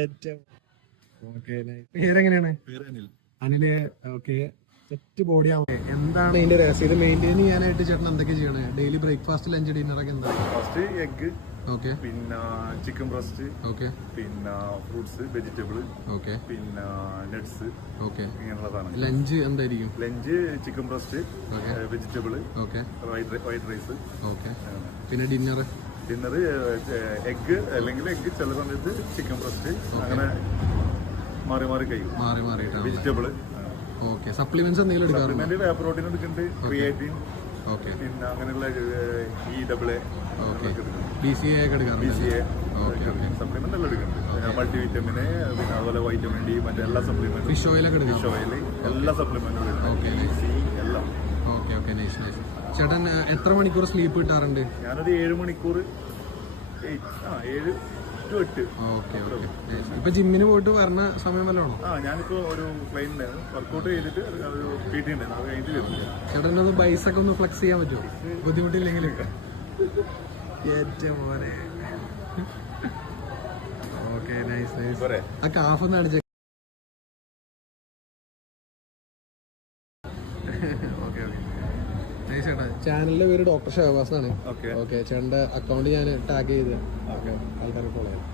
ഏറ്റവും ഓക്കെ. പേരെങ്ങനെയാണ്? Anil. Okay, set body ആവട്ടെ. എന്താണ് ഇതിന്റെ രഹസ്യം? ഇത് മെയിൻറ്റെയിൻ ചെയ്യാനായിട്ട് ചേട്ടൻ എന്തൊക്കെ ചെയ്യണേ? ഡെയിലി ബ്രേക്ക്ഫാസ്റ്റ്, ലഞ്ച്, ഡിന്നറൊക്കെ എന്താ? ഫസ്റ്റ് എഗ്, ഓക്കെ, പിന്നെ ചിക്കൻ ബ്രസ്റ്റ്, ഓക്കെ, പിന്നെ ഫ്രൂട്ട്സ്, വെജിറ്റബിൾ, ഓക്കെ, പിന്നെ നട്ട്സ്, ഓക്കെ. ഇങ്ങനെയുള്ളതാണ്. ലഞ്ച് എന്തായിരിക്കും? Lunch chicken breast, vegetable, okay, white rice, okay. പിന്നെ ഡിന്നർ? ഡിന്നർ എഗ്, അല്ലെങ്കിൽ എഗ്, ചില സമയത്ത് ചിക്കൻ ബ്രസ്റ്റ്, അങ്ങനെ മാറി മാറി കഴിക്കും. മാറി മാറിയിട്ടാണ്. വെജിറ്റബിൾ. ഓക്കെ. സപ്ലിമെന്റ്സ് എന്തെങ്കിലും എടുക്കാറുണ്ടോ? സപ്ലിമെന്റ് പ്രോട്ടീൻ എടുക്കുന്നുണ്ട്, ക്രിയേറ്റിൻ, ഓക്കെ, പിന്നെ അങ്ങനെയുള്ള EAA, ഓക്കെ, BCA ഒക്കെ എടുക്കാറുണ്ട്. BCA സപ്ലിമെന്റ് എല്ലാം എടുക്കുന്നുണ്ട്. മൾട്ടി വിറ്റമിന്, പിന്നെ അതുപോലെ വൈറ്റമിൻ ഡി, മറ്റേ എല്ലാ സപ്ലിമെന്റും, ഫിഷ് ഓയിൽ ഒക്കെ എടുക്കാം. ഫിഷ് ഓയിൽ, എല്ലാ സപ്ലിമെന്റും, ഓക്കെ, എല്ലാം. Okay, okay, nice nice. ചേട്ടൻ എത്ര മണിക്കൂർ സ്ലീപ്പ് കിട്ടാറുണ്ട്? ഞാനൊരു 7 മണിക്കൂർ, 7 to 8. Okay, okay. ഇപ്പൊ ജിമ്മിന് പോയിട്ട് വരണ സമയം വല്ലതാണോ? ഞാനിപ്പോ ഒരു ക്ലൈന്റ് വർക്കൗട്ട് ചെയ്തിട്ട് ഒരു PT ഉണ്ടായിരുന്നു, അത് കഴിഞ്ഞിട്ട് വരുന്നില്ല. ചേട്ടൻ ഒന്ന് ബൈസൊക്കെ ഒന്ന് ഫ്ലെക്സ് ചെയ്യാൻ പറ്റുമോ? ബുദ്ധിമുട്ടില്ലെങ്കിൽ. ഏറ്റവും മോനെ. Okay, nice nice. ആ കാഫ് ഒന്ന് അടിച്ച. ഓക്കെ, ഓക്കെ, നൈസ് ചേട്ടാ. ചാനലിന്റെ പേര് ഡോക്ടർ ഷഹബാസ് ആണ്. ഓക്കെ, ചേട്ടന്റെ അക്കൗണ്ട് ഞാൻ ടാഗ് ചെയ്ത് ആൾക്കാരെ ഫോളോ ചെയ്യാം.